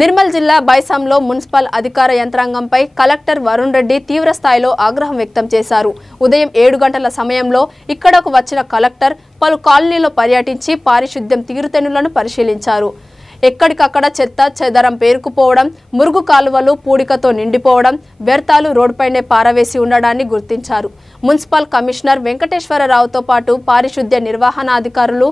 నిర్మల్ జిల్లా బైసాంలో మున్సిపల్ అధికార యంత్రాంగంపై కలెక్టర్ వరుణ్ రెడ్డి తీవ్ర స్థాయిలో ఆగ్రహం వ్యక్తం చేశారు. ఉదయం 7 గంటల సమయంలో ఇక్కడకు వచ్చిన కలెక్టర్ పలు కాలనీలో పర్యటించి పారిశుద్ధ్యం తీరుతెన్నులను పరిశీలించారు. ఎక్కడికక్కడ చెత్త చెదరం పేరుకుపోవడం, మురుగు కాలువలు పూడికతో నిండిపోవడం, వ్యర్థాలు రోడ్డుపైనే పారవేసి ఉండడాన్ని గుర్తించారు. మున్సిపల్ కమిషనర్ వెంకటేశ్వరరావుతో పాటు పారిశుద్ధ్య నిర్వహణ అధికారులు,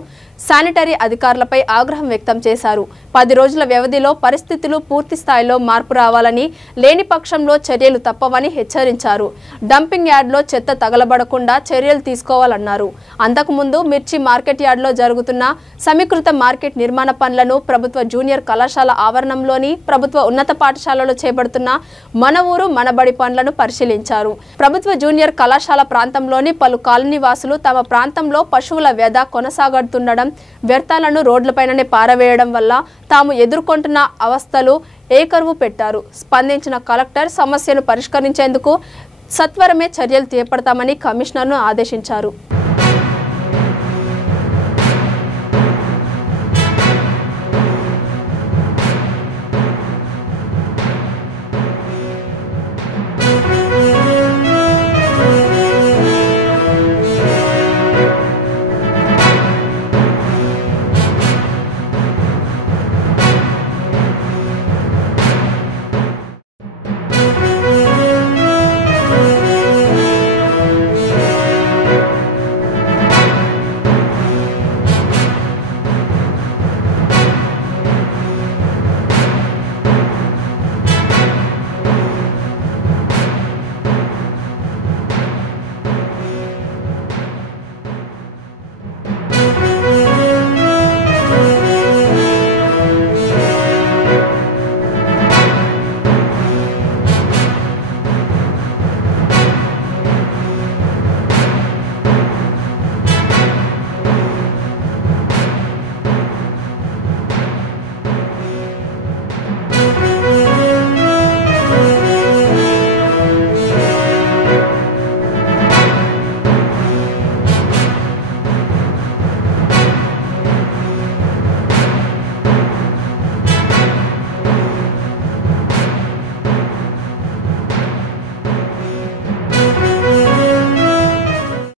శానిటరీ అధికారులపై ఆగ్రహం వ్యక్తం చేశారు. 10 రోజుల వ్యవధిలో పరిస్థితులు పూర్తి స్థాయిలో మార్పు రావాలని, లేని పక్షంలో చర్యలు తప్పవని హెచ్చరించారు. డంపింగ్ యార్డ్లో చెత్త తగలబడకుండా చర్యలు తీసుకోవాలన్నారు. అంతకుముందు మిర్చి మార్కెట్ యార్డ్లో జరుగుతున్న సమీకృత మార్కెట్ నిర్మాణ పనులను, ప్రభుత్వ జూనియర్ కళాశాల ఆవరణంలోని ప్రభుత్వ ఉన్నత పాఠశాలలో చేపడుతున్న మన ఊరు మనబడి పనులను పరిశీలించారు. ప్రభుత్వ జూనియర్ కళాశాల ప్రాంతంలోని పలు కాలనీ వాసులు తమ ప్రాంతంలో పశువుల వ్యధ కొనసాగుతుండడం, వ్యర్థాలను రోడ్లపైననే పారవేయడం వల్ల తాము ఎదుర్కొంటున్న అవస్థలు ఏకరువు పెట్టారు. స్పందించిన కలెక్టర్ సమస్యను పరిష్కరించేందుకు సత్వరమే చర్యలు చేపడతామని కమిషనర్ను ఆదేశించారు.